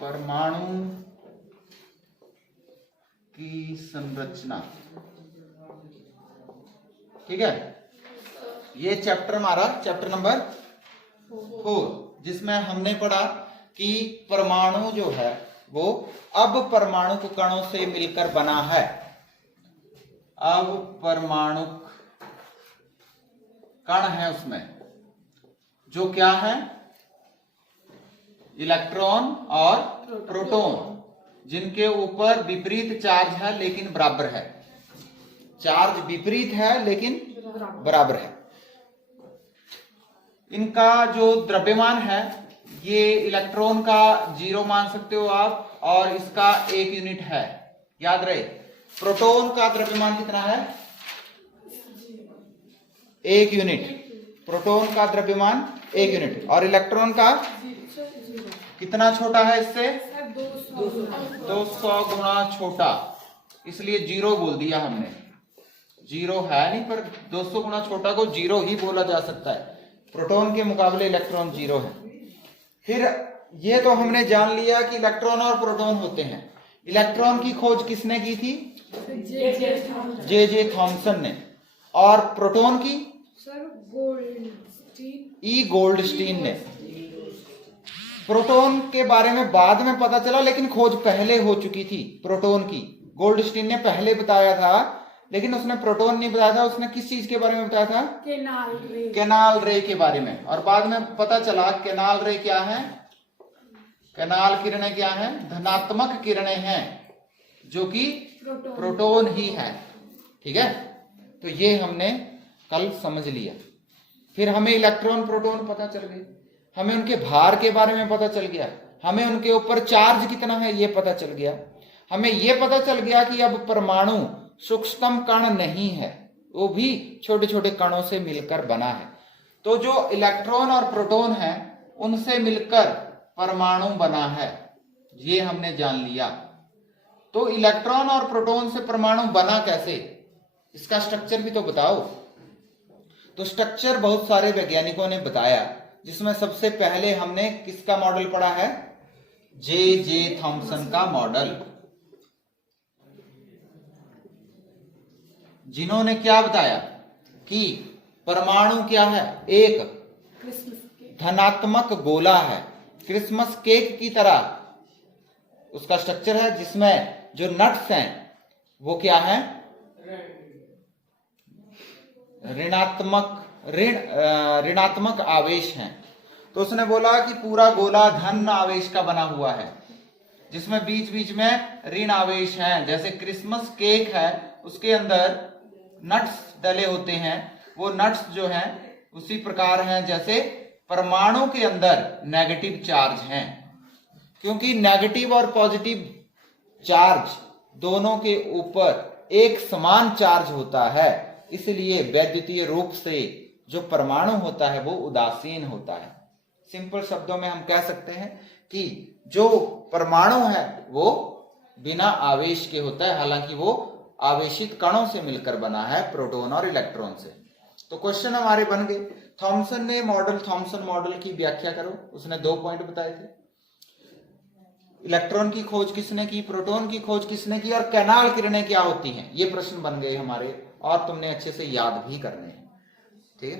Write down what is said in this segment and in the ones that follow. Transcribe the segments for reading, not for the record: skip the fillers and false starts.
परमाणु की संरचना। ठीक है, ये चैप्टर हमारा चैप्टर नंबर 4, जिसमें हमने पढ़ा कि परमाणु जो है वो अब परमाणु कणों से मिलकर बना है। अब परमाणु कण है उसमें जो क्या है, इलेक्ट्रॉन और प्रोटॉन, जिनके ऊपर विपरीत चार्ज है लेकिन बराबर है। चार्ज विपरीत है लेकिन बराबर है। इनका जो द्रव्यमान है, ये इलेक्ट्रॉन का 0 मान सकते हो आप, और इसका 1 यूनिट है, याद रहे। प्रोटॉन का द्रव्यमान कितना है? 1 यूनिट। प्रोटॉन का द्रव्यमान 1 यूनिट, और इलेक्ट्रॉन का कितना छोटा है इससे? 200 गुना छोटा, इसलिए 0 बोल दिया हमने। 0 है नहीं, पर 200 गुना छोटा को 0 ही बोला जा सकता है। प्रोटॉन के मुकाबले इलेक्ट्रॉन 0 है। फिर ये तो हमने जान लिया कि इलेक्ट्रॉन और प्रोटॉन होते हैं। इलेक्ट्रॉन की खोज किसने की थी? जे थॉमसन ने। और प्रोटॉन की? ई गोल्डस्टीन ने। प्रोटॉन के बारे में बाद में पता चला, लेकिन खोज पहले हो चुकी थी प्रोटॉन की। गोल्डस्टीन ने पहले बताया था, लेकिन उसने प्रोटॉन नहीं बताया था। उसने किस चीज के बारे में बताया था? केनाल रे के बारे में। और बाद में पता चला केनाल रे क्या है? केनाल किरणें क्या है? धनात्मक किरणें हैं, जो कि प्रोटॉन ही है। ठीक है, तो ये हमने कल समझ लिया। फिर हमें इलेक्ट्रॉन प्रोटॉन पता चल गए, हमें उनके भार के बारे में पता चल गया, हमें उनके ऊपर चार्ज कितना है ये पता चल गया, हमें ये पता चल गया कि अब परमाणु सूक्ष्मतम कण नहीं है, वो भी छोटे छोटे कणों से मिलकर बना है। तो जो इलेक्ट्रॉन और प्रोटॉन है उनसे मिलकर परमाणु बना है, ये हमने जान लिया। तो इलेक्ट्रॉन और प्रोटॉन से परमाणु बना कैसे, इसका स्ट्रक्चर भी तो बताओ। तो स्ट्रक्चर बहुत सारे वैज्ञानिकों ने बताया, जिसमें सबसे पहले हमने किसका मॉडल पढ़ा है? जे थॉमसन का मॉडल, जिन्होंने क्या बताया कि परमाणु क्या है? एक धनात्मक गोला है, क्रिसमस केक की तरह उसका स्ट्रक्चर है, जिसमें जो नट्स हैं वो क्या है? ऋणात्मक आवेश हैं। तो उसने बोला कि पूरा गोला धन आवेश का बना हुआ है, जिसमें बीच बीच में ऋण आवेश हैं। जैसे क्रिसमस केक है, उसके अंदर नट्स डले होते हैं, वो नट्स जो हैं उसी प्रकार हैं जैसे परमाणु के अंदर नेगेटिव चार्ज हैं। क्योंकि नेगेटिव और पॉजिटिव चार्ज दोनों के ऊपर एक समान चार्ज होता है, इसलिए वैद्युतीय रूप से जो परमाणु होता है वो उदासीन होता है। सिंपल शब्दों में हम कह सकते हैं कि जो परमाणु है वो बिना आवेश के होता है, हालांकि वो आवेशित कणों से मिलकर बना है, प्रोटॉन और इलेक्ट्रॉन से। तो क्वेश्चन हमारे बन गए। थॉमसन मॉडल की व्याख्या करो। उसने 2 पॉइंट बताए थे, इलेक्ट्रॉन की खोज किसने की, प्रोटॉन की खोज किसने की, और केनाल किरणें क्या होती हैं। ये प्रश्न बन गए हमारे, और तुमने अच्छे से याद भी करने हैं। ठीक है,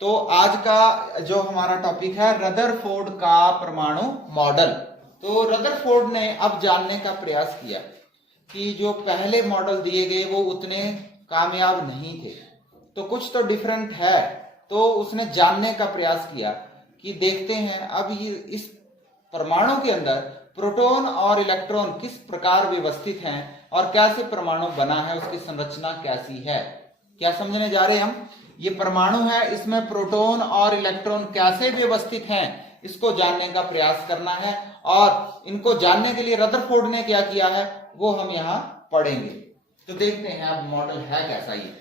तो आज का जो हमारा टॉपिक है रदरफोर्ड का परमाणु मॉडल। तो रदरफोर्ड ने अब जानने का प्रयास किया कि जो पहले मॉडल दिए गए वो उतने कामयाब नहीं थे, तो कुछ तो डिफरेंट है। तो उसने जानने का प्रयास किया कि देखते हैं अब ये इस परमाणु के अंदर प्रोटॉन और इलेक्ट्रॉन किस प्रकार व्यवस्थित हैं और कैसे परमाणु बना है, उसकी संरचना कैसी है। क्या समझने जा रहे हैं हम? ये परमाणु है, इसमें प्रोटॉन और इलेक्ट्रॉन कैसे व्यवस्थित हैं, इसको जानने का प्रयास करना है। और इनको जानने के लिए रदरफोर्ड ने क्या किया है वो हम यहां पढ़ेंगे। तो देखते हैं अब मॉडल है कैसा। ये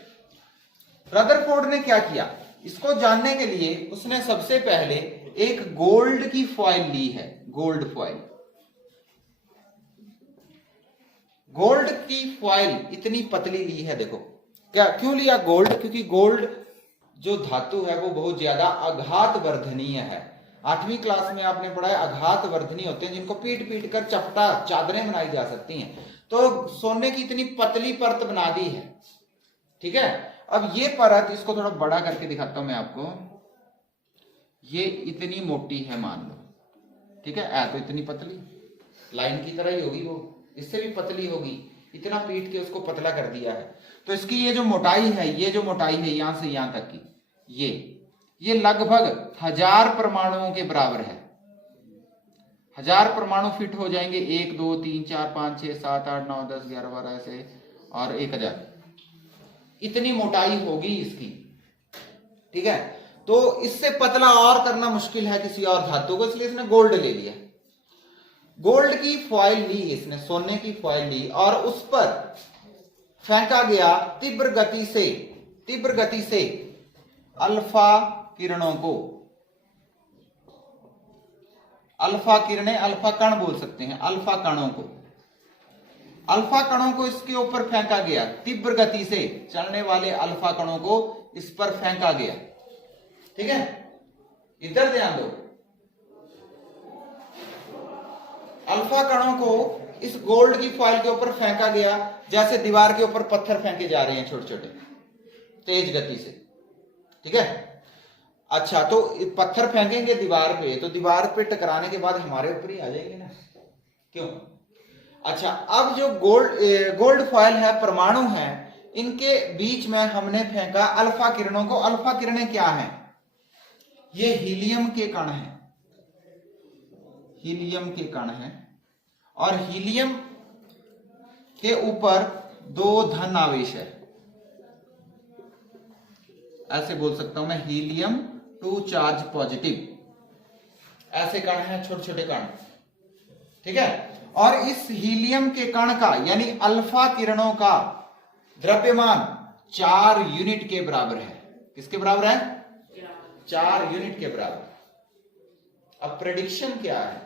रदरफोर्ड ने क्या किया, इसको जानने के लिए उसने सबसे पहले एक गोल्ड की फॉइल ली है। गोल्ड फॉइल, गोल्ड की फॉइल इतनी पतली ली है। देखो क्या, क्यों लिया गोल्ड? क्योंकि गोल्ड जो धातु है वो बहुत ज्यादा आघात वर्धनीय है। 8वीं क्लास में आपने पढ़ा है आघात वर्धनी होते हैं जिनको पीट पीट कर चपटा चादरें बनाई जा सकती हैं। तो सोने की इतनी पतली परत बना दी है, ठीक है। अब ये परत, इसको थोड़ा बड़ा करके दिखाता हूं मैं आपको, ये इतनी मोटी है मान लो, ठीक है। तो इतनी पतली लाइन की तरह ही होगी, वो इससे भी पतली होगी, इतना पीट के उसको पतला कर दिया है। तो इसकी ये जो मोटाई है, ये जो मोटाई है यहां से यहां तक की, ये लगभग 1000 परमाणुओं के बराबर है। 1000 परमाणु फिट हो जाएंगे, 1 2 3 4 5 6 7 8 9 10 11 12 ऐसे, और 1000, इतनी मोटाई होगी इसकी, ठीक है। तो इससे पतला और करना मुश्किल है किसी और धातु को, इसलिए इसने गोल्ड ले लिया। गोल्ड की फॉइल ली इसने, सोने की फॉइल ली, और उस पर फेंका गया तीव्र गति से अल्फा किरणों को। अल्फा किरणें, अल्फा कण बोल सकते हैं, अल्फा कणों को इसके ऊपर फेंका गया, तीव्र गति से चलने वाले अल्फा कणों को इस पर फेंका गया, ठीक है। इधर ध्यान दो, अल्फा कणों को इस गोल्ड की फॉइल के ऊपर फेंका गया, जैसे दीवार के ऊपर पत्थर फेंके जा रहे हैं छोटे छोटे तेज गति से, ठीक है। अच्छा, तो पत्थर फेंकेंगे दीवार पे, तो दीवार पे टकराने के बाद हमारे ऊपर ही आ जाएंगे ना, क्यों। अच्छा, अब जो गोल्ड फॉइल है, परमाणु है, इनके बीच में हमने फेंका अल्फा किरणों को। अल्फा किरणें क्या हैं? ये हीलियम के कण हैं, हीलियम के कण हैं, और हीलियम के ऊपर 2 धन आवेश है, ऐसे बोल सकता हूं मैं, हीलियम 2 चार्ज पॉजिटिव, ऐसे कण हैं, छोटे छोटे कण, ठीक है। और इस हीलियम के कण का, यानी अल्फा किरणों का द्रव्यमान 4 यूनिट के बराबर है। किसके बराबर है? 4 यूनिट के बराबर। अब प्रेडिक्शन क्या है?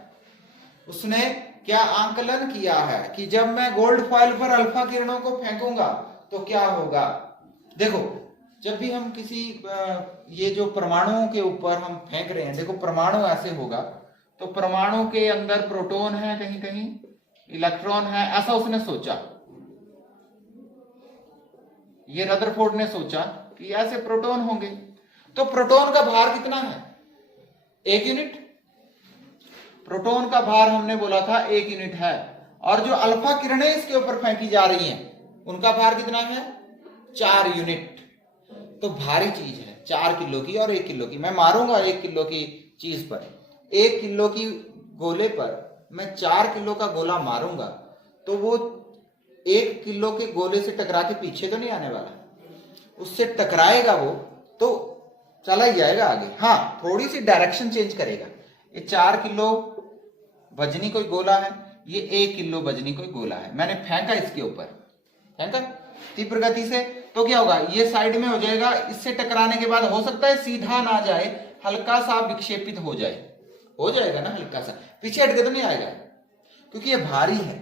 उसने क्या आंकलन किया है कि जब मैं गोल्ड फॉइल पर अल्फा किरणों को फेंकूंगा तो क्या होगा। देखो, जब भी हम किसी ये जो परमाणुओं के ऊपर हम फेंक रहे हैं, देखो परमाणु ऐसे होगा, तो परमाणु के अंदर प्रोटॉन है, कहीं कहीं इलेक्ट्रॉन है, ऐसा उसने सोचा। ये रदरफोर्ड ने सोचा कि ऐसे प्रोटॉन होंगे, तो प्रोटॉन का भार कितना है? 1 यूनिट। प्रोटॉन का भार हमने बोला था 1 यूनिट है, और जो अल्फा किरणें इसके ऊपर फेंकी जा रही हैं उनका भार कितना है? 4 यूनिट। तो भारी चीज है, 4 किलो की और 1 किलो की। मैं मारूंगा 1 किलो की चीज पर, 1 किलो की गोले पर मैं 4 किलो का गोला मारूंगा, तो वो 1 किलो के गोले से टकरा के पीछे तो नहीं आने वाला, उससे टकराएगा वो तो चला ही जाएगा आगे। हाँ, थोड़ी सी डायरेक्शन चेंज करेगा। ये 4 किलो वजनी कोई गोला है, ये 1 किलो वजनी कोई गोला है, मैंने फेंका इसके ऊपर, फेंका तीव्र गति से, तो क्या होगा? ये साइड में हो जाएगा, इससे टकराने के बाद हो सकता है सीधा ना जाए, हल्का सा विक्षेपित हो जाए, हो जाएगा ना हल्का सा, पीछे हटके तो नहीं आएगा क्योंकि ये भारी है।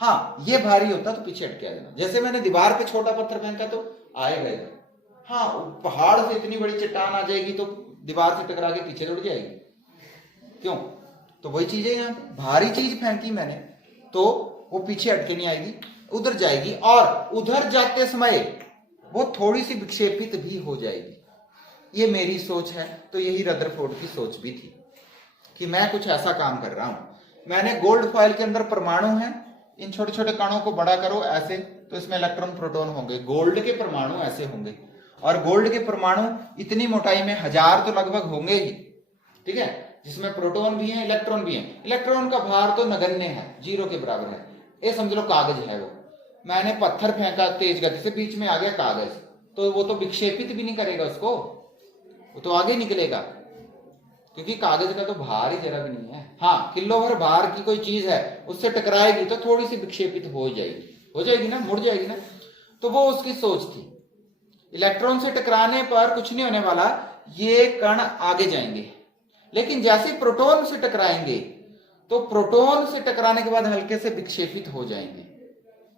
हाँ, ये भारी होता तो पीछे हटके आ जाना, जैसे मैंने दीवार पे छोटा पत्थर फेंका तो आएगा। हाँ, पहाड़ से इतनी बड़ी चट्टान आ जाएगी तो दीवार से टकरा के पीछे उड़ जाएगी, क्यों? तो वही चीज है, यहाँ भारी चीज फेंकी मैंने तो वो पीछे हटके नहीं आएगी, उधर जाएगी, और उधर जाते समय वो थोड़ी सी विक्षेपित भी हो जाएगी। ये मेरी सोच है, तो यही रदरफोर्ड की सोच भी थी कि मैं कुछ ऐसा काम कर रहा हूं। मैंने गोल्ड फॉइल के अंदर परमाणु हैं, इन छोटे छोटे कणों को बड़ा करो ऐसे, तो इसमें इलेक्ट्रॉन प्रोटॉन होंगे, गोल्ड के परमाणु ऐसे होंगे, और गोल्ड के परमाणु इतनी मोटाई में 1000 तो लगभग होंगे ही, ठीक है, जिसमें प्रोटॉन भी है, इलेक्ट्रॉन भी है। इलेक्ट्रॉन का भार तो नगण्य है, 0 के बराबर है। ये समझ लो कागज है वो, मैंने पत्थर फेंका तेज गति से, बीच में आ गया कागज, तो वो तो विक्षेपित भी नहीं करेगा उसको, वो तो आगे निकलेगा, क्योंकि कागज का तो भार ही जरा भी नहीं है। हाँ, किलो भर भार की कोई चीज है, उससे टकराएगी तो थोड़ी सी विक्षेपित हो जाएगी ना, मुड़ जाएगी ना। तो वो उसकी सोच थी, इलेक्ट्रॉन से टकराने पर कुछ नहीं होने वाला, ये कण आगे जाएंगे, लेकिन जैसे प्रोटॉन से टकराएंगे तो प्रोटॉन से टकराने के बाद हल्के से विक्षेपित हो जाएंगे,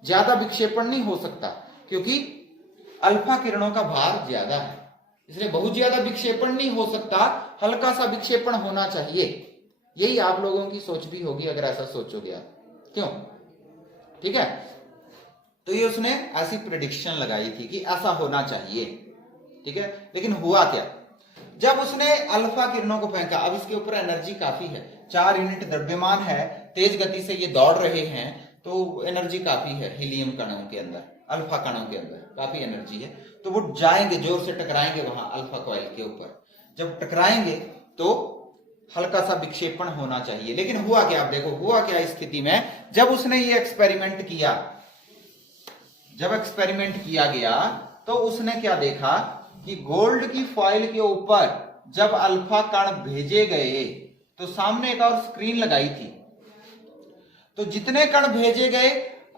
ज्यादा विक्षेपण नहीं हो सकता क्योंकि अल्फा किरणों का भार ज्यादा है। इसलिए बहुत ज्यादा विक्षेपण नहीं हो सकता, हल्का सा विक्षेपण होना चाहिए। यही आप लोगों की सोच भी होगी अगर ऐसा सोचोगे आप, क्यों? ठीक है, तो ये उसने ऐसी प्रेडिक्शन लगाई थी कि ऐसा होना चाहिए। ठीक है, लेकिन हुआ क्या? जब उसने अल्फा किरणों को फेंका, अब इसके ऊपर एनर्जी काफी है, 4 यूनिट द्रव्यमान है, तेज गति से ये दौड़ रहे हैं, तो एनर्जी काफी है हीलियम कणों के अंदर, अल्फा कणों के अंदर काफी एनर्जी है। तो वो जाएंगे, जोर से टकराएंगे वहां अल्फा कॉइल के ऊपर। जब टकराएंगे तो हल्का सा विक्षेपण होना चाहिए, लेकिन हुआ क्या? आप देखो हुआ क्या इस स्थिति में। जब उसने ये एक्सपेरिमेंट किया, जब एक्सपेरिमेंट किया गया तो उसने क्या देखा कि गोल्ड की फॉइल के ऊपर जब अल्फा कण भेजे गए तो सामने एक और स्क्रीन लगाई थी, तो जितने कण भेजे गए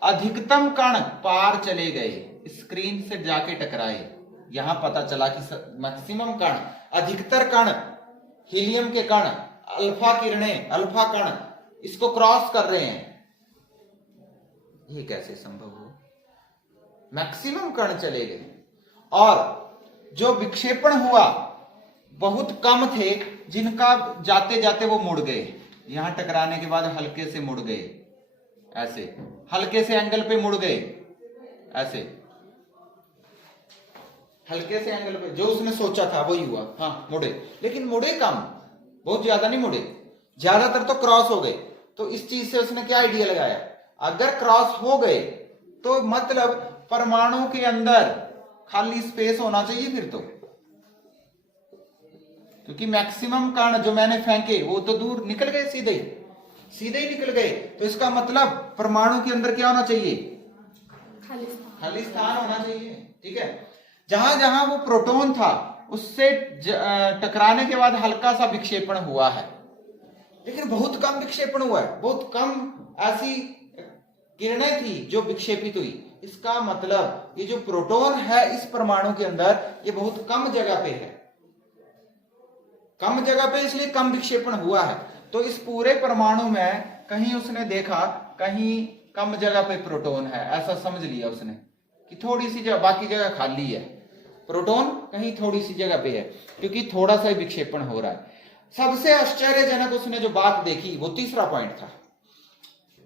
अधिकतम कण पार चले गए, स्क्रीन से जाके टकराए। यहां पता चला कि मैक्सिमम कण, अधिकतर कण, हीलियम के कण, अल्फा किरणें, अल्फा कण इसको क्रॉस कर रहे हैं। ये कैसे संभव हो? मैक्सिमम कण चले गए और जो विक्षेपण हुआ बहुत कम थे, जिनका जाते जाते वो मुड़ गए, यहां टकराने के बाद हल्के से मुड़ गए, ऐसे हल्के से एंगल पे मुड़ गए, ऐसे हल्के से एंगल पे, जो उसने सोचा था वही हुआ। हाँ मुड़े, लेकिन मुड़े कम, बहुत ज्यादा नहीं मुड़े, ज्यादातर तो क्रॉस हो गए। तो इस चीज से उसने क्या आइडिया लगाया, अगर क्रॉस हो गए तो मतलब परमाणु के अंदर खाली स्पेस होना चाहिए फिर तो, क्योंकि मैक्सिमम कण जो मैंने फेंके वो तो दूर निकल गए, सीधे ही निकल गए। तो इसका मतलब परमाणु के अंदर क्या होना चाहिए? खाली स्थान होना चाहिए। ठीक है, जहां जहां वो प्रोटॉन था उससे टकराने के बाद हल्का सा विक्षेपण हुआ है, लेकिन बहुत कम विक्षेपण हुआ है, बहुत कम ऐसी किरणें थी जो विक्षेपित हुई। इसका मतलब ये जो प्रोटॉन है इस परमाणु के अंदर, ये बहुत कम जगह पे है, कम जगह पे, इसलिए कम विक्षेपण हुआ है। तो इस पूरे परमाणु में कहीं उसने देखा कहीं कम जगह पे प्रोटॉन है, ऐसा समझ लिया उसने कि थोड़ी सी जगह, बाकी जगह खाली है, प्रोटॉन कहीं थोड़ी सी जगह पे है, क्योंकि थोड़ा सा विक्षेपण हो रहा है। सबसे आश्चर्यजनक उसने जो बात देखी वो तीसरा पॉइंट था।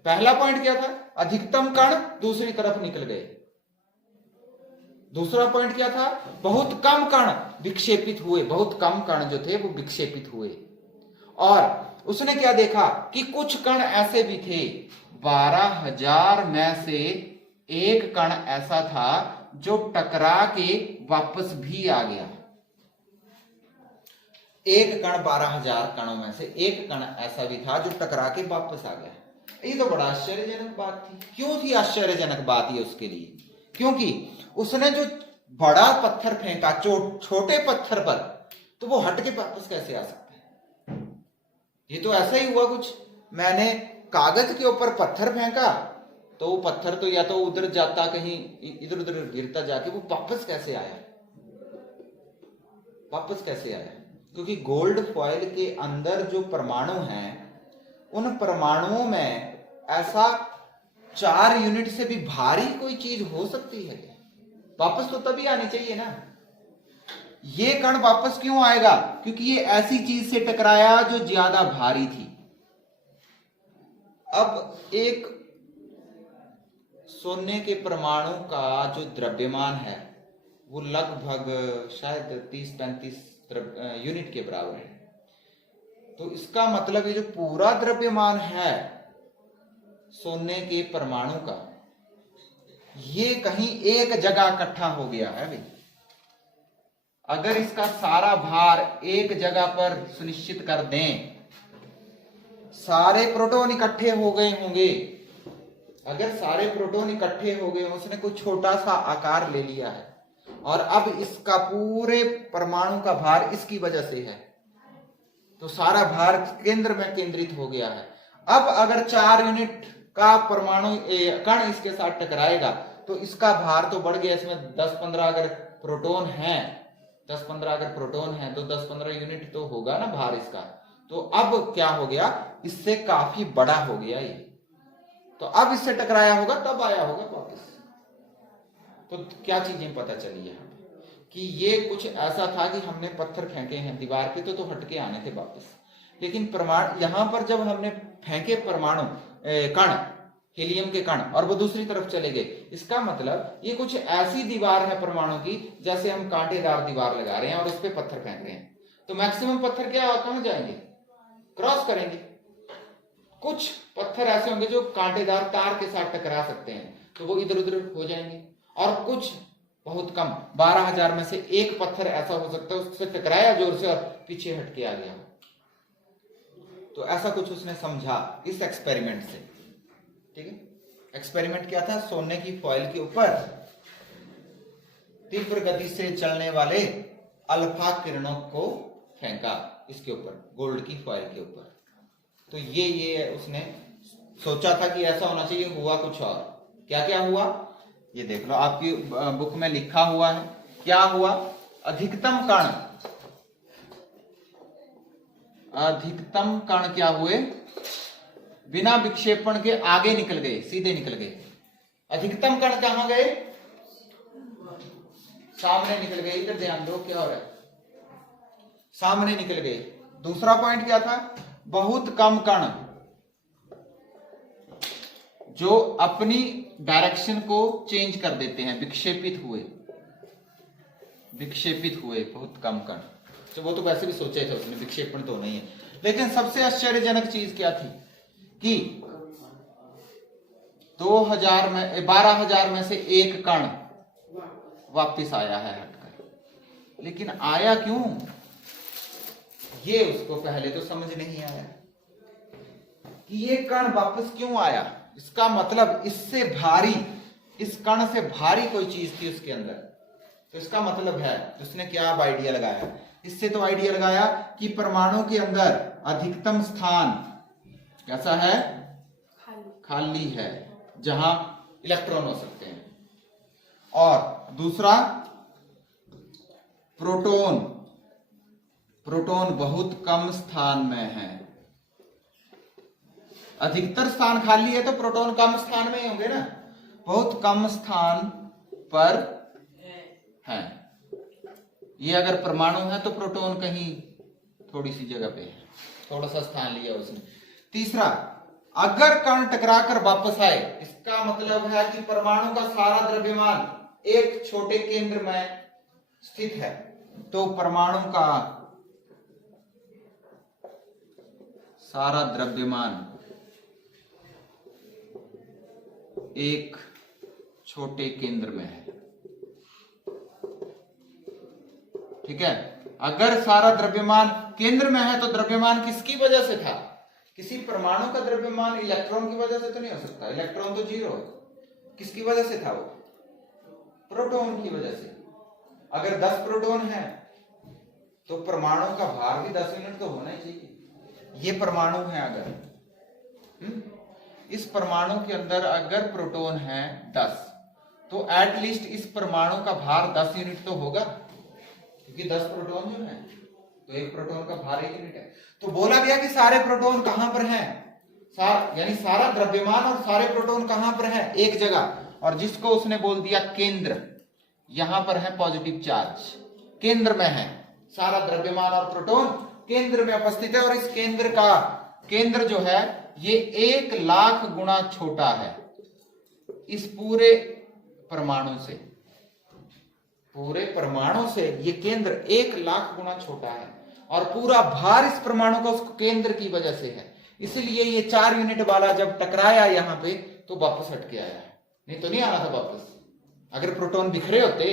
पहला पॉइंट क्या था? अधिकतम कण दूसरी तरफ निकल गए। दूसरा पॉइंट क्या था? बहुत कम कण विक्षेपित हुए, बहुत कम कण जो थे वो विक्षेपित हुए। और उसने क्या देखा कि कुछ कण ऐसे भी थे, 12,000 में से एक कण ऐसा था जो टकरा के वापस भी आ गया। एक कण 12,000 कणों में से एक कण ऐसा भी था जो टकरा के वापस आ गया। ये तो बड़ा आश्चर्यजनक बात थी। क्यों थी आश्चर्यजनक बात ये उसके लिए? क्योंकि उसने जो बड़ा पत्थर फेंका छोटे पत्थर पर, तो वो हट के वापस कैसे आ सकता है? ये तो ऐसा ही हुआ कुछ, मैंने कागज के ऊपर पत्थर फेंका तो वो पत्थर तो या तो उधर जाता, कहीं इधर उधर गिरता जाके, वो वापस कैसे आया? वापस कैसे आया? क्योंकि गोल्ड फॉइल के अंदर जो परमाणु हैं, उन परमाणुओं में ऐसा 4 यूनिट से भी भारी कोई चीज हो सकती है क्या? वापस तो तभी आनी चाहिए ना। ये कण वापस क्यों आएगा? क्योंकि ये ऐसी चीज से टकराया जो ज्यादा भारी थी। अब एक सोने के परमाणु का जो द्रव्यमान है वो लगभग शायद 30-35 यूनिट के बराबर है। तो इसका मतलब ये जो पूरा द्रव्यमान है सोने के परमाणु का, ये कहीं एक जगह इकट्ठा हो गया है भाई। अगर इसका सारा भार एक जगह पर सुनिश्चित कर दें, सारे प्रोटॉन इकट्ठे हो गए होंगे, अगर सारे प्रोटॉन इकट्ठे हो गए, उसने कोई छोटा सा आकार ले लिया है और अब इसका पूरे परमाणु का भार इसकी वजह से है, तो सारा भार केंद्र में केंद्रित हो गया है। अब अगर 4 यूनिट का परमाणु कण इसके साथ टकराएगा तो इसका भार तो बढ़ गया। इसमें 10-15 अगर प्रोटॉन है, 10-15 अगर प्रोटॉन है तो 10-15 यूनिट तो होगा ना भार इसका। तो अब क्या हो गया, इससे काफी बड़ा हो गया ये, तो अब इससे टकराया होगा तब आया होगा वापस। तो क्या चीजें पता चली यहां पे? कि ये कुछ ऐसा था कि हमने पत्थर फेंके हैं दीवार पे तो हटके आने थे वापस, लेकिन परमाणु यहां पर जब हमने फेंके परमाणु कण, हीलियम के कण, और वो दूसरी तरफ चले गए, इसका मतलब ये कुछ ऐसी दीवार है परमाणु की जैसे हम कांटेदार दीवार लगा रहे हैं और उस पर पत्थर फेंक रहे हैं, तो मैक्सिमम पत्थर क्या कहां जाएंगे, क्रॉस करेंगे। कुछ पत्थर ऐसे होंगे जो कांटेदार तार के साथ टकरा सकते हैं तो वो इधर उधर हो जाएंगे, और कुछ बहुत कम 12,000 में से एक पत्थर ऐसा हो सकता है उससे टकराया जोर से और पीछे हटके आ गया। तो ऐसा कुछ उसने समझा इस एक्सपेरिमेंट से। ठीक है, एक्सपेरिमेंट क्या था, सोने की फॉइल के ऊपर तीव्र गति से चलने वाले अल्फा किरणों को फेंका, इसके ऊपर गोल्ड की फॉइल के ऊपर। तो ये उसने सोचा था कि ऐसा होना चाहिए, हुआ कुछ और। क्या क्या हुआ ये देख लो, आपकी बुक में लिखा हुआ है। क्या हुआ, अधिकतम कण क्या हुए, बिना विक्षेपण के आगे निकल गए, सीधे निकल गए। अधिकतम कण कहां गए, सामने निकल गए। इधर ध्यान दो क्या हो रहा है, सामने निकल गए। दूसरा पॉइंट क्या था, बहुत कम कण जो अपनी डायरेक्शन को चेंज कर देते हैं, विक्षेपित हुए बहुत कम कण। तो वो तो वैसे भी सोचे थे उसने, विक्षेपण तो नहीं है। लेकिन सबसे आश्चर्यजनक चीज क्या थी कि 12,000 में से एक कण वापिस आया है हटकर। लेकिन आया क्यों, ये उसको पहले तो समझ नहीं आया कि ये कण वापस क्यों आया। इसका मतलब इससे भारी, इस कण से भारी कोई चीज थी उसके अंदर। तो इसका मतलब है, उसने क्या आइडिया लगाया, इससे तो आइडिया लगाया कि परमाणु के अंदर अधिकतम स्थान कैसा है, खाली है, जहां इलेक्ट्रॉन हो सकते हैं। और दूसरा, प्रोटॉन बहुत कम स्थान में है। अधिकतर स्थान खाली है तो प्रोटॉन कम स्थान में ही होंगे ना, बहुत कम स्थान पर है। ये अगर परमाणु है तो प्रोटॉन कहीं थोड़ी सी जगह पे है, थोड़ा सा स्थान लिया उसने। तीसरा, अगर कण टकरा कर वापस आए, इसका मतलब है कि परमाणु का सारा द्रव्यमान एक छोटे केंद्र में स्थित है। तो परमाणु का सारा द्रव्यमान एक छोटे केंद्र में है। ठीक है, अगर सारा द्रव्यमान केंद्र में है तो द्रव्यमान किसकी वजह से था, किसी परमाणु का द्रव्यमान इलेक्ट्रॉन की वजह से तो नहीं हो सकता, इलेक्ट्रॉन तो जीरो है। किसकी वजह से था वो, प्रोटॉन की वजह से। अगर 10 प्रोटॉन है तो परमाणु का भार भी 10 यूनिट तो होना ही चाहिए। ये परमाणु है, अगर इस परमाणु के अंदर अगर प्रोटॉन है 10, तो एटलीस्ट इस परमाणु का भार 10 यूनिट तो होगा, क्योंकि 10 प्रोटॉन जो है तो एक प्रोटॉन का भार 1 यूनिट है। तो बोला गया कि सारे प्रोटॉन कहां पर हैं, यानी सारा द्रव्यमान और सारे प्रोटॉन कहां पर है, एक जगह। और जिसको उसने बोल दिया केंद्र, यहां पर है पॉजिटिव चार्ज, केंद्र में है सारा द्रव्यमान और प्रोटॉन, केंद्र में उपस्थित है। और इस केंद्र जो है ये 1,00,000 गुना छोटा है इस पूरे परमाणु से। पूरे परमाणु से ये केंद्र 1,00,000 गुना छोटा है, और पूरा भार इस परमाणु का उस केंद्र की वजह से है। इसलिए ये 4 यूनिट वाला जब टकराया यहां पे तो वापस हट के आया, नहीं तो नहीं आना था वापस। अगर प्रोटॉन बिखरे होते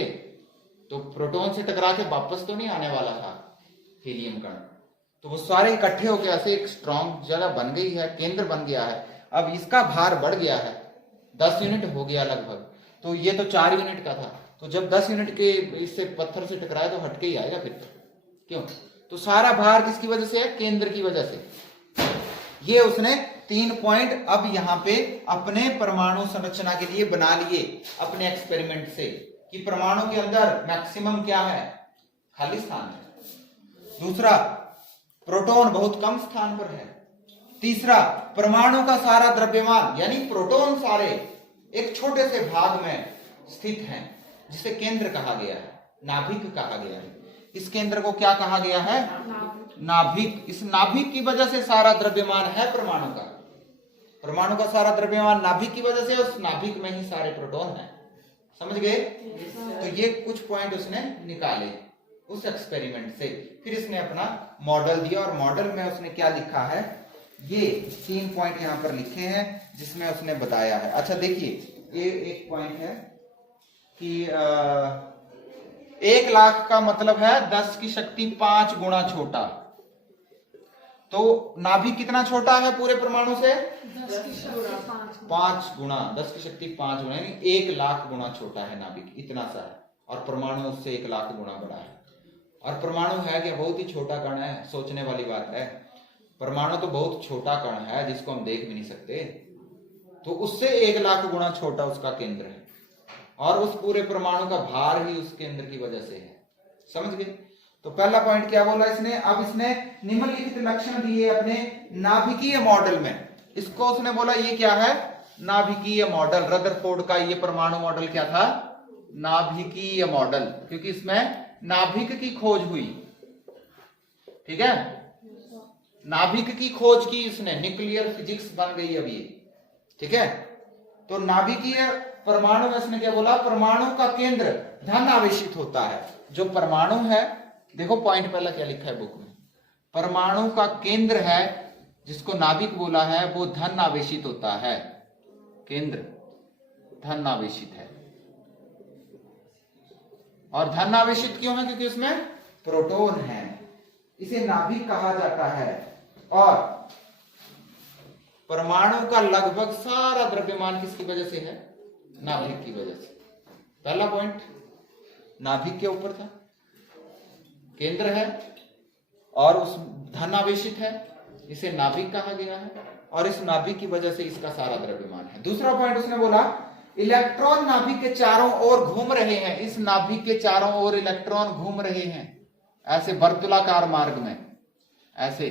तो प्रोटॉन से टकरा के वापस तो नहीं आने वाला था हीलियम कण। तो वो सारे इकट्ठे होकर ऐसे एक स्ट्रॉन्ग जगह बन गई है, केंद्र बन गया है। अब इसका भार बढ़ गया है, 10 यूनिट हो गया लगभग। तो ये तो 4 यूनिट का था, तो जब 10 यूनिट के इससे पत्थर से टकराए तो हटके ही आएगा फिर। क्यों, तो सारा भार किसकी वजह से है, केंद्र की वजह से। ये उसने 3 पॉइंट अब यहां पे अपने परमाणु संरचना के लिए बना लिए अपने एक्सपेरिमेंट से, कि परमाणु के अंदर मैक्सिमम क्या है, खाली स्थान है। दूसरा, प्रोटॉन बहुत कम स्थान पर है। तीसरा, परमाणु का सारा द्रव्यमान यानी प्रोटॉन सारे एक छोटे से भाग में स्थित हैं, जिसे केंद्र कहा गया है। नाभिक कहा गया है। इस केंद्र को क्या कहा गया है? नाभिक। इस नाभिक की वजह से सारा द्रव्यमान है परमाणु का। परमाणु का सारा द्रव्यमान नाभिक की वजह से, उस नाभिक में ही सारे प्रोटॉन हैं। समझ गए? तो ये कुछ पॉइंट उसने निकाले उस एक्सपेरिमेंट से। फिर इसने अपना मॉडल दिया और मॉडल में उसने क्या लिखा है, ये 3 पॉइंट यहां पर लिखे हैं जिसमें उसने बताया है। अच्छा देखिए, ये एक पॉइंट है कि 1 लाख का मतलब है 10 की शक्ति 5 गुना छोटा। तो नाभिक कितना छोटा है पूरे परमाणु से? 5 गुना, 10 की शक्ति 5 गुना, यानी 1 लाख गुना छोटा है नाभिक, इतना सा है। और परमाणु उससे 1 लाख गुना बड़ा है। और परमाणु है क्या? बहुत ही छोटा कण है। सोचने वाली बात है, परमाणु तो बहुत छोटा कण है जिसको हम देख भी नहीं सकते। तो उससे 1 लाख गुना छोटा उसका केंद्र है, और उस पूरे परमाणु का भार ही उस केंद्र की वजह से है। समझ गए? तो पहला पॉइंट क्या बोला इसने? अब इसने निम्नलिखित लक्षण दिए अपने नाभिकीय मॉडल में। इसको उसने बोला ये क्या है? नाभिकीय मॉडल। रदरफोर्ड का ये परमाणु मॉडल क्या था? नाभिकीय मॉडल, क्योंकि इसमें नाभिक की खोज हुई। ठीक है, नाभिक की खोज की इसने, न्यूक्लियर फिजिक्स बन गई अब ये। ठीक है, तो नाभिकीय परमाणु में इसने क्या बोला? परमाणु का केंद्र धन आवेशित होता है। जो परमाणु है, देखो पॉइंट पहला क्या लिखा है बुक में, परमाणु का केंद्र है जिसको नाभिक बोला है, वो धन आवेशित होता है। केंद्र धन आवेशित है। और धन आवेशित क्यों है? क्योंकि उसमें प्रोटॉन है, इसे नाभिक कहा जाता है। और परमाणु का लगभग सारा द्रव्यमान किसकी वजह से है? नाभिक की वजह से। पहला पॉइंट नाभिक के ऊपर था, केंद्र है और उस धन आवेशित है, इसे नाभिक कहा गया है, और इस नाभिक की वजह से इसका सारा द्रव्यमान है। दूसरा पॉइंट उसने बोला, इलेक्ट्रॉन नाभिक के चारों ओर घूम रहे हैं। इस नाभिक के चारों ओर इलेक्ट्रॉन घूम रहे हैं, ऐसे वर्तुलाकार मार्ग में, ऐसे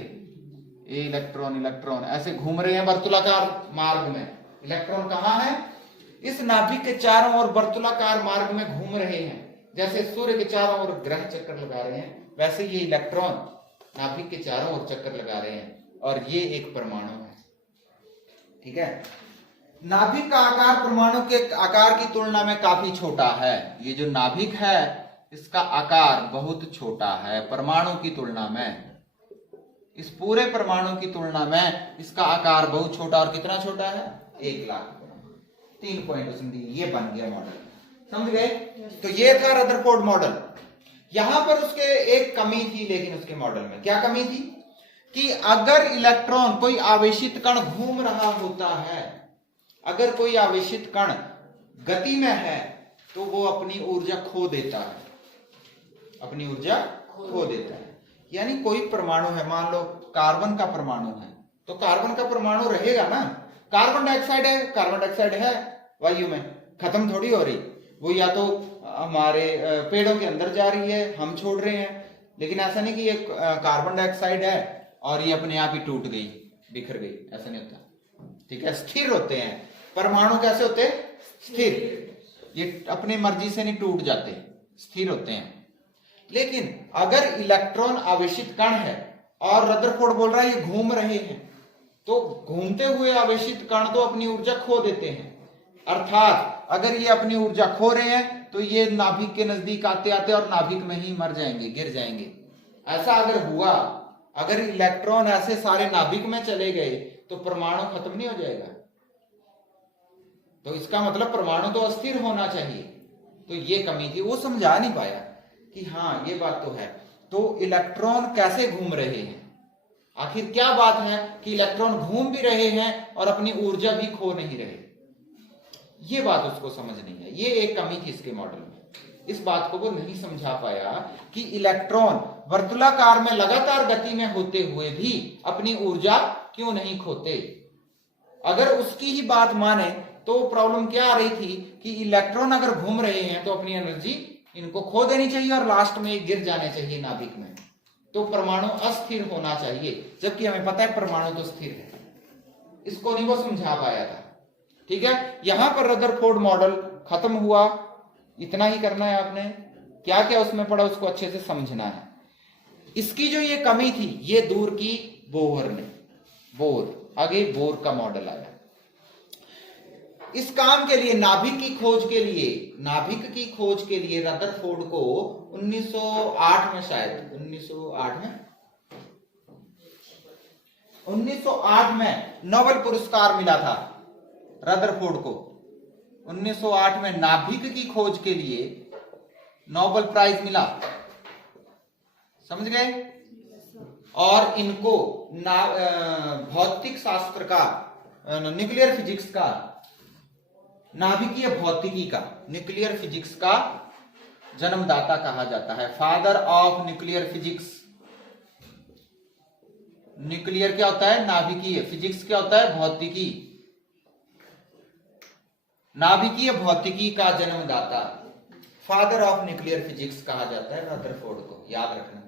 इलेक्ट्रॉन इलेक्ट्रॉन ऐसे घूम रहे हैं वर्तुलाकार मार्ग में। इलेक्ट्रॉन कहाँ है? इस नाभिक के चारों ओर वर्तुलाकार मार्ग में घूम रहे हैं। जैसे सूर्य के चारों ओर ग्रह चक्कर लगा रहे हैं, वैसे ये इलेक्ट्रॉन नाभिक के चारों ओर चक्कर लगा रहे हैं, और ये एक परमाणु है। ठीक है, नाभिक का आकार परमाणु के आकार की तुलना में काफी छोटा है। ये जो नाभिक है इसका आकार बहुत छोटा है परमाणु की तुलना में। इस पूरे परमाणु की तुलना में इसका आकार बहुत छोटा, और कितना छोटा है? 1 लाख। 3 पॉइंट उसने दिए, ये बन गया मॉडल। समझ गए? तो ये था रदरफोर्ड मॉडल। यहां पर उसके एक कमी थी, लेकिन उसके मॉडल में क्या कमी थी कि अगर इलेक्ट्रॉन, कोई आवेशित कण घूम रहा होता है, अगर कोई आवेशित कण गति में है, तो वो अपनी ऊर्जा खो देता है, अपनी ऊर्जा खो देता है। यानी कोई परमाणु है, मान लो कार्बन का परमाणु है, तो कार्बन का परमाणु रहेगा ना। कार्बन डाइऑक्साइड है, कार्बन डाइऑक्साइड है वायु में, खत्म थोड़ी हो रही। वो या तो हमारे पेड़ों के अंदर जा रही है, हम छोड़ रहे हैं। लेकिन ऐसा नहीं कि ये कार्बन डाइऑक्साइड है और ये अपने आप ही टूट गई, बिखर गई, ऐसा नहीं होता। ठीक है, स्थिर होते हैं परमाणु। कैसे होते हैं? स्थिर। ये अपनी मर्जी से नहीं टूट जाते, स्थिर होते हैं। लेकिन अगर इलेक्ट्रॉन आवेशित कण है और रदरफोर्ड बोल रहा है ये घूम रहे हैं, तो घूमते हुए आवेशित कण तो अपनी ऊर्जा खो देते हैं। अर्थात अगर ये अपनी ऊर्जा खो रहे हैं तो ये नाभिक के नजदीक आते आते और नाभिक में ही मर जाएंगे, गिर जाएंगे। ऐसा अगर हुआ, अगर इलेक्ट्रॉन ऐसे सारे नाभिक में चले गए, तो परमाणु खत्म नहीं हो जाएगा? तो इसका मतलब परमाणु तो अस्थिर होना चाहिए। तो ये कमी थी, वो समझा नहीं पाया कि हाँ ये बात तो है। तो इलेक्ट्रॉन कैसे घूम रहे हैं, आखिर क्या बात है कि इलेक्ट्रॉन घूम भी रहे हैं और अपनी ऊर्जा भी खो नहीं रहे, ये बात उसको समझ नहीं है। ये एक कमी थी इसके मॉडल में। इस बात को वो नहीं समझा पाया कि इलेक्ट्रॉन वर्तुलाकार में लगातार गति में होते हुए भी अपनी ऊर्जा क्यों नहीं खोते। अगर उसकी ही बात माने तो प्रॉब्लम क्या आ रही थी कि इलेक्ट्रॉन अगर घूम रहे हैं तो अपनी एनर्जी इनको खो देनी चाहिए और लास्ट में गिर जाने चाहिए नाभिक में, तो परमाणु अस्थिर होना चाहिए। जबकि हमें पता है परमाणु तो स्थिर है। इसको नहीं वो समझा पाया था। ठीक है, यहां पर रदरफोर्ड मॉडल खत्म हुआ। इतना ही करना है आपने। क्या क्या उसमें पड़ा उसको अच्छे से समझना है। इसकी जो ये कमी थी ये दूर की बोहर ने। बोर, आगे बोर का मॉडल आया। इस काम के लिए नाभिक की खोज के लिए रदरफोर्ड को 1908 में, शायद 1908 में नोबेल पुरस्कार मिला था रदरफोर्ड को। 1908 में नाभिक की खोज के लिए नोबेल प्राइज मिला, समझ गए। और इनको भौतिक शास्त्र का, न्यूक्लियर फिजिक्स का, नाभिकीय भौतिकी का, न्यूक्लियर फिजिक्स का जन्मदाता कहा जाता है, father of nuclear physics. Nuclear क्या होता है? नाभिकीय। फिजिक्स क्या होता है? भौतिकी। नाभिकीय भौतिकी का जन्मदाता, फादर ऑफ न्यूक्लियर फिजिक्स कहा जाता है रदरफोर्ड को। याद रखना,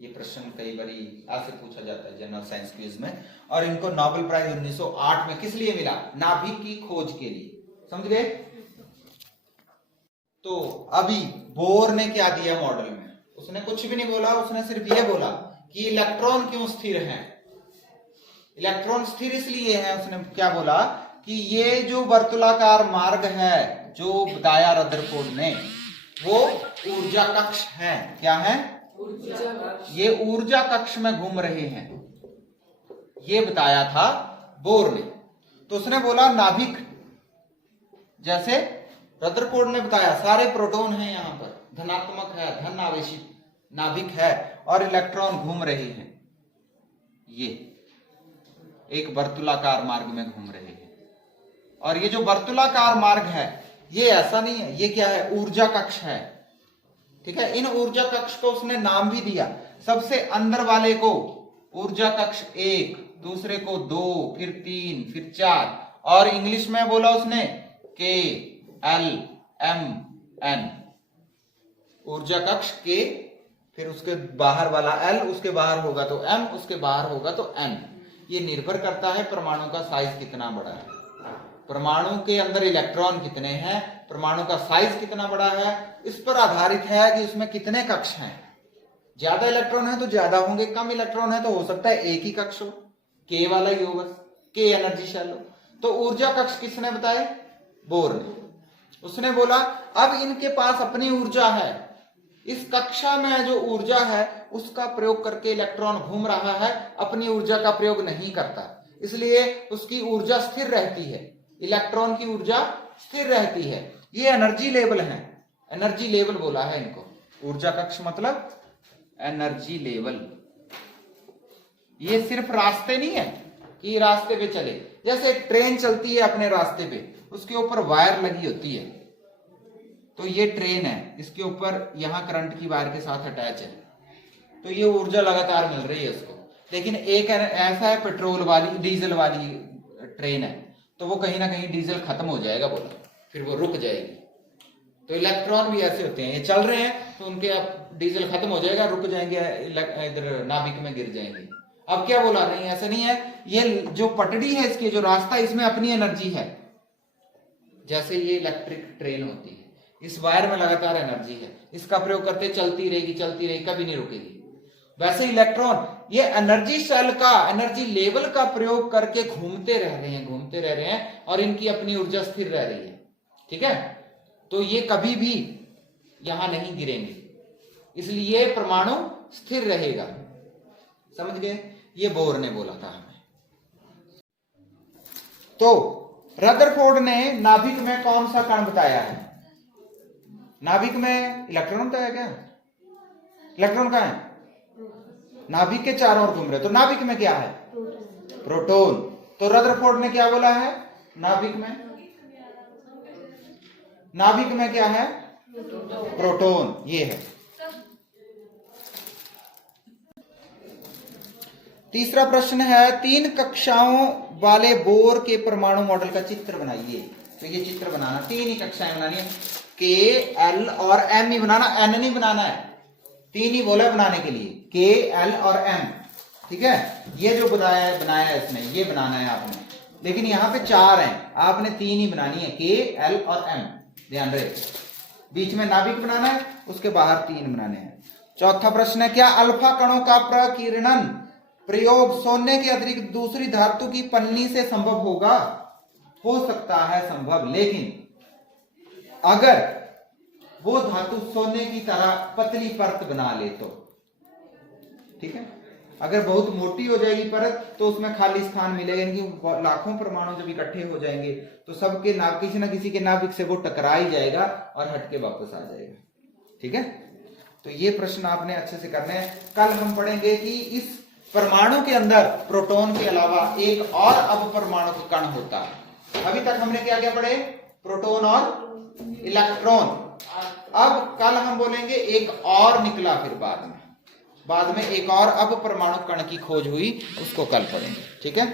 ये प्रश्न कई बार ऐसे पूछा जाता है जनरल साइंस क्विज में। और इनको नोबेल प्राइज 1908 में किस लिए मिला? नाभिक की खोज के लिए, समझ गए। तो अभी बोर ने क्या दिया मॉडल में? उसने कुछ भी नहीं बोला, उसने सिर्फ ये बोला कि इलेक्ट्रॉन क्यों स्थिर हैं। इलेक्ट्रॉन स्थिर इसलिए है, उसने क्या बोला कि ये जो वर्तुलाकार मार्ग है जो बताया रदरफोर्ड ने, वो ऊर्जा कक्ष है। क्या है? ये ऊर्जा कक्ष में घूम रहे हैं, ये बताया था बोर ने। तो उसने बोला नाभिक, जैसे रदरफोर्ड ने बताया सारे प्रोटॉन हैं यहां पर, धनात्मक है, धन आवेशित नाभिक है और इलेक्ट्रॉन घूम रहे हैं, ये एक वर्तुलाकार मार्ग में घूम रहे हैं। और ये जो वर्तुलाकार मार्ग है ये ऐसा नहीं है, ये क्या है? ऊर्जा कक्ष है, ठीक है। इन ऊर्जा कक्ष को उसने नाम भी दिया। सबसे अंदर वाले को ऊर्जा कक्ष 1, दूसरे को 2, फिर 3, फिर 4, और इंग्लिश में बोला उसने KLMN, ऊर्जा कक्ष K, फिर उसके बाहर वाला L, उसके बाहर होगा तो M, उसके बाहर होगा तो N। ये निर्भर करता है परमाणु का साइज कितना बड़ा है, परमाणु के अंदर इलेक्ट्रॉन कितने हैं, परमाणु का साइज कितना बड़ा है, इस पर आधारित है कि उसमें कितने कक्ष हैं। ज्यादा इलेक्ट्रॉन है तो ज्यादा होंगे, कम इलेक्ट्रॉन है तो हो सकता है एक ही कक्ष हो, K वाला ही हो, बस K एनर्जी शेल हो। तो ऊर्जा कक्ष किसने बताए? बोर ने। उसने बोला अब इनके पास अपनी ऊर्जा है, इस कक्षा में जो ऊर्जा है उसका प्रयोग करके इलेक्ट्रॉन घूम रहा है, अपनी ऊर्जा का प्रयोग नहीं करता, इसलिए उसकी ऊर्जा स्थिर रहती है, इलेक्ट्रॉन की ऊर्जा स्थिर रहती है। ये एनर्जी लेवल है, एनर्जी लेवल बोला है इनको। ऊर्जा कक्ष मतलब एनर्जी लेवल। ये सिर्फ रास्ते नहीं है कि रास्ते पे चले, जैसे ट्रेन चलती है अपने रास्ते पे, उसके ऊपर वायर लगी होती है, तो ये ट्रेन है, इसके ऊपर यहां करंट की वायर के साथ अटैच है, तो ये ऊर्जा लगातार मिल रही है उसको। लेकिन एक ऐसा है पेट्रोल वाली, डीजल वाली ट्रेन है, तो वो कहीं ना कहीं डीजल खत्म हो जाएगा बोला, फिर वो रुक जाएगी। तो इलेक्ट्रॉन भी ऐसे होते हैं, ये चल रहे हैं तो उनके अब डीजल खत्म हो जाएगा, रुक जाएंगे, इधर नाभिक में गिर जाएंगे। अब क्या बोला? नहीं, ऐसा नहीं है, ये जो पटड़ी है इसकी, जो रास्ता, इसमें अपनी एनर्जी है। जैसे ये इलेक्ट्रिक ट्रेन होती है, इस वायर में लगातार एनर्जी है, इसका प्रयोग करते चलती रहेगी, कभी नहीं रुकेगी। वैसे इलेक्ट्रॉन ये एनर्जी सेल का, एनर्जी लेवल का प्रयोग करके घूमते रह रहे हैं और इनकी अपनी ऊर्जा स्थिर रह रही है, ठीक है। तो ये कभी भी यहां नहीं गिरेंगे, इसलिए परमाणु स्थिर रहेगा, समझ गए। ये बोर ने बोला था हमें। तो रदरफोर्ड ने नाभिक में कौन सा कण बताया है? नाभिक में इलेक्ट्रॉन का है क्या? इलेक्ट्रॉन का है, नाभिक के चारों ओर घूम रहे, तो नाभिक में क्या है? प्रोटॉन। तो रदरफोर्ड ने क्या बोला है? नाभिक में क्या है? प्रोटॉन। ये है। तीसरा प्रश्न है, 3 कक्षाओं वाले बोर के परमाणु मॉडल का चित्र बनाइए। तो ये चित्र बनाना, 3 ही कक्षाएं बनानी है, K, L और M ही बनाना, N नहीं बनाना है। 3 ही बोला बनाने के लिए, K, L और M, ठीक है। ये जो बनाया है इसने, ये बनाना है आपने, लेकिन यहाँ पे 4 हैं, आपने 3 ही बनानी है, K, L और M, ध्यान रहे। बीच में नाभिक बनाना है, उसके बाहर 3 बनाने हैं। चौथा प्रश्न है, क्या अल्फा कणों का प्रकीर्णन प्रयोग सोने के अतिरिक्त दूसरी धातु की पन्नी से संभव होगा? हो सकता है संभव, लेकिन अगर वो धातु सोने की तरह पतली परत बना ले तो। ठीक है, अगर बहुत मोटी हो जाएगी परत तो उसमें खाली स्थान मिलेगा, यानी लाखों परमाणु जब इकट्ठे हो जाएंगे तो सबके नाभ किसी ना किसी के नाभिक से वो टकरा ही जाएगा और हटके वापस आ जाएगा। ठीक है, तो ये प्रश्न आपने अच्छे से करने हैं। कल हम पढ़ेंगे कि इस परमाणु के अंदर प्रोटॉन के अलावा एक और अपपरमाणु कण होता है। अभी तक हमने क्या क्या पढ़े? प्रोटॉन और इलेक्ट्रॉन। अब कल हम बोलेंगे एक और निकला, फिर बाद में एक और अपपरमाणु कण की खोज हुई, उसको कल पढ़ेंगे। ठीक है।